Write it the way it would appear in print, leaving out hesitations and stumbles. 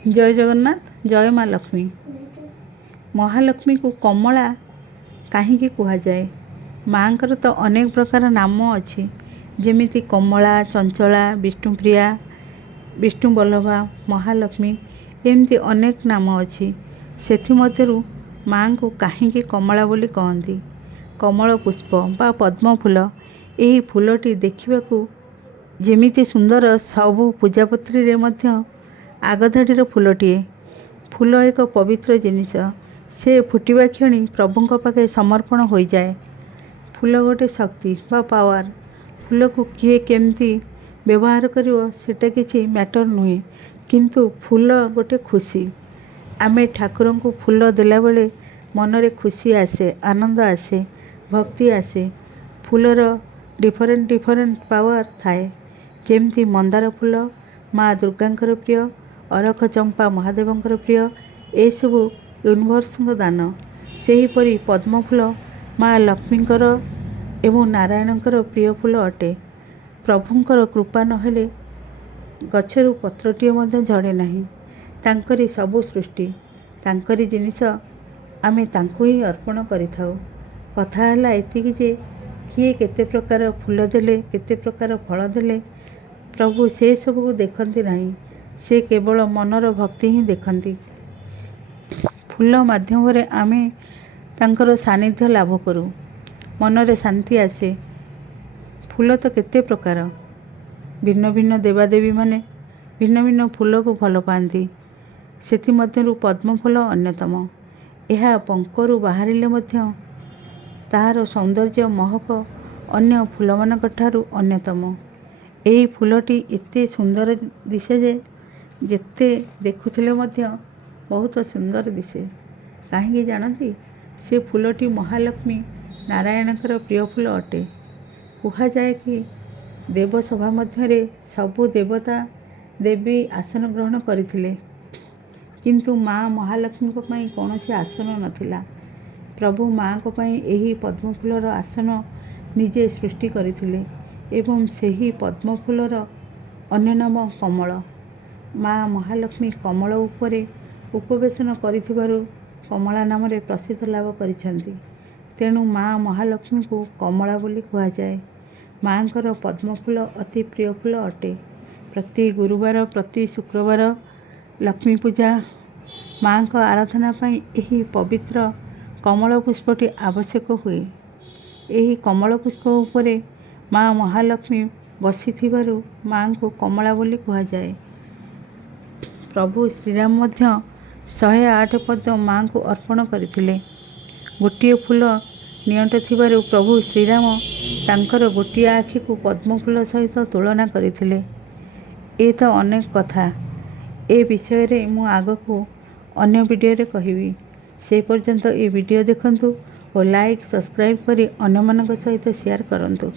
जय जगन्नाथ। जय माँ लक्ष्मी। महालक्ष्मी को कमला कहीं कह जाए? माँकर तो अनेक प्रकार नाम अच्छी, जेमिति कमला, चंचला, विष्णुप्रिया, विष्णुवल्लभा, महालक्ष्मी, एमती अनेक नाम अच्छी। सेथिमध्यरु माँ को कहीं कमला बोली कहती? कमल पुष्प बा पद्म फूल, यही फूलटी देखिबाकू जेमिति सुंदर, सबु पूजापत्री रे मध्य आगधाड़ीर फूलटीए। फूल एक पवित्र जिनिस, से फुटिबा क्षणी प्रभुंक पाखे समर्पण हो जाए। फूल गोटे शक्ति बा पावर। फूल को किए केमती व्यवहार करिवो सेटा किछि मैटर नुहे, किंतु फूल गोटे खुशी। आमे ठाकुर को फूल देला बेले मनरे खुशी आसे, आनंद आसे, भक्ति आसे। फूलर डिफरेंट डिफरेंट पावर थाए, जेमती मंदार फूल माँ दुर्गांकर प्रिय, अरख चंपा महादेवंकर प्रिय, ए सबु यूनिवर्स दान। सेहीपरि पद्म फूल माँ लक्ष्मींकर एवं नारायणकर प्रिय फूल अटे। प्रभुंकर कृपा नहेले गछरु पत्रटीए मध्य झड़े नाही। तांकरी सबु सृष्टि, तांकरी जिनिस, आमे तांकु ही अर्पण करिथाउ। कथा हैला एतिकी जे किए केते प्रकार फूल देले, केते प्रकार फल देले, प्रभु से सबु को देखती नहीं, से केवल मनर भक्ति ही देखती। फूल माध्यम रे आमे तांकर सानिध्य लाभ करूँ, मनरे शांति आसे। फूल तो केते प्रकार, भिन्न भिन्न देवादेवी माने भिन्न भिन्न फूल को भल पाती। सेथिमध्यरु पद्म फूल अन्यतम। यह पंकरु बाहरिले मध्य ताहार सौंदर्य महक अन्य फूलमानक ठारू अन्यतम। एही फूलटी एते सुंदर दिसे जे जेते देखुथिले मध्य बहुत सुंदर दिसे। कहीं जानती? से फूलटी महालक्ष्मी नारायणकर प्रिय फूल अटे। कहा जाए कि देवसभा मध्य सबु देवता देवी आसन ग्रहण करथिले, किंतु माँ महालक्ष्मी को पई कौनसी आसन नथिला। प्रभु माँ को पई एही पद्म फूलर आसन निजे सृष्टि करथिले एवं सेही पद्म फूलर अन्य नाम कमल। माँ महालक्ष्मी कमल उपरे उपवेशन करिथिबारु कमला नाम रे प्रसिद्ध लाभ करिसेंती। तेणु माँ महालक्ष्मी को कमला बोली कहा जाए। माँकर पद्म फूल अति प्रिय फूल अटे। प्रति गुरुवार, प्रति शुक्रवार लक्ष्मी पूजा, माँ का आराधना पाई एही पवित्र कमल पुष्पटी आवश्यक हुए। एही कमल पुष्प उपरे माँ महालक्ष्मी बसिथिबारु माँ को कमला बोली कहा जाए। प्रभु श्रीराम मध्य 108 पद माँ को अर्पण करथिले। गोटिए फूल नियंट थिबारु प्रभु श्रीराम तांकर गोटिए आखि को पद्म फूल सहित तुलना करथिले। ए तो अनेक कथा, ए विषय रे मु आगको अन्य वीडियो रे कहिबी। से पर्यंत ए वीडियो देखंतु और लाइक सब्सक्राइब करी अन्य मानक सहित शेयर करंतु।